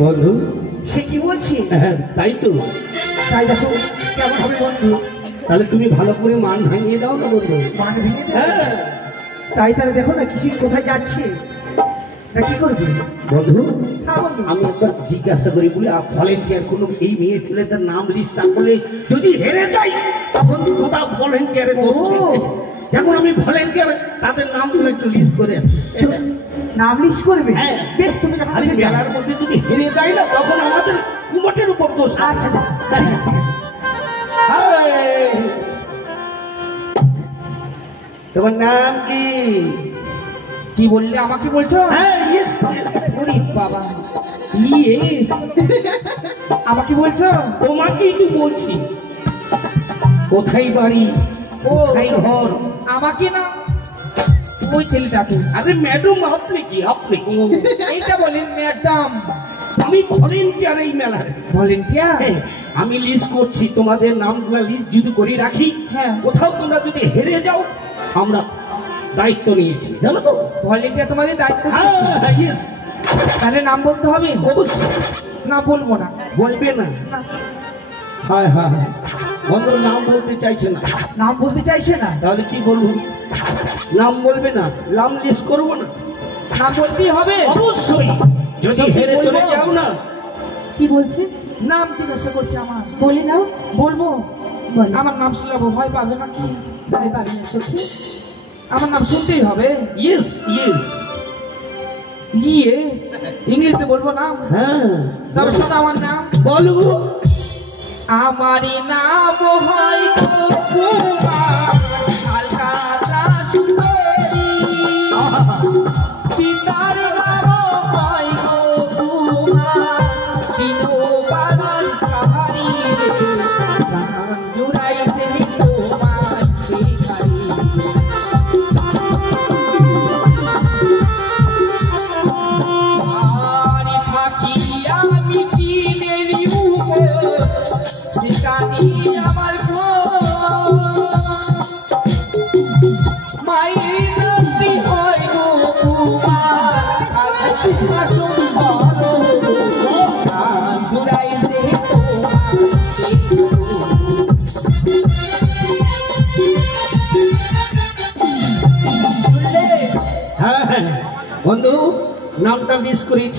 বন্ধু সে কি বলছি? হ্যাঁ তাই তো। তাই দেখো কেমন হবে বন্ধু? তাহলে তুমি ভালো করে মান ভাঙিয়ে দাও না বন্ধু। মান ভেঙে দেবে? হ্যাঁ তাই তাহলে দেখো না কিসি কোথায় যাচ্ছে না কি করবে? বন্ধু হ্যাঁ বন্ধু। আমি একবার জিজ্ঞাসা করি বলে ভলেন্টিয়ার কোনো এই মেয়ে ছেলেদের নাম লিস্ট না করলে যদি হেরে যাই তখন গোটা ভলেন্টিয়ারের দোষ ও। নেই। যখন আমি ভলেন্টিয়ার তাদের নামগুলো একটু লিস্ট করে আসি। নাম লিস্ট করবে? হ্যাঁ। বেশ তুমি যখন আর এই বলছো যাও। মেলার মধ্যে যদি হেরে যাই না তখন আমাদের কুমটের উপর দোষ হবে। আচ্ছা আচ্ছা, ঠিক আছে, ঠিক আছে। হাই! তোমার নাম কি? কি বললে আমাকে বলছো? হ্যাঁ ইয়েস ওরে বাবা ইয়ে আমাকে বলছো? তোমাকেই তো বলছি। কোথায় বাড়ি ও কোথায় ঘর? আমাকে না ওই ছেলেটাকে। আরে ম্যাডাম আপনি কি আপনি এইটা বলেন ম্যাডাম। আমি ভলেন্টিয়ার এই মেলার। ভলেন্টিয়ার? হ্যাঁ, আমি লিস্ট করছি তোমাদের নামগুলো লিস্ট যদি করে রাখি হ্যাঁ। কোথাও তোমরা যদি হেরে যাও আমরা দায়িত্ব নিয়েছি জানো তো। ভলেন্টিয়ার তোমাদের দায়িত্ব দিয়েছে। হ্যাঁ ইয়েস তাহলে নাম বলতে হবে? অবশ্যই। না বলবো না। বলবে না? না, হ্যাঁ হ্যাঁ হ্যাঁ বন্ধুর নাম বলতে চাইছে না নাম বলতে চাইছে না। তাহলে কি বলবো? নাম বলবে না? নাম লিস্ট করবো না? নাম বলতেই হবে। অবশ্যই। যদি হেরে চলে যাও না কি বলছে? নাম জিজ্ঞাসা করছে আমার। বলে নাও। বলবো? বলো। আমার নাম শুনলে ভয় পাবে নাকি? ভয় পাবে না সত্যি? আমার নাম শুনতেই হবে। ইয়েস ইয়েস ইয়ে ইংলিশে বলবো নাম? হ্যাঁ তবে শোনো আমার নাম। বলো। আমারই নাম হয় কুমার কলকাতা সুন্দরী। পিতার নাম হয় কুমার বিনোবান কাহারি রে গান জুড়াইতে তোমার ভিখারি। বাড়ি থাকি আমি টিনের উপর, সেখানে আমার ঘর। মায়ের নামটি হয় গো কুমার কলকাতা সুন্দরী। গান জুড়াইতে তোমার ভিখারি। শুনলে? হ্যাঁ হ্যাঁ বন্ধু নামটা লিস্ট করেছ।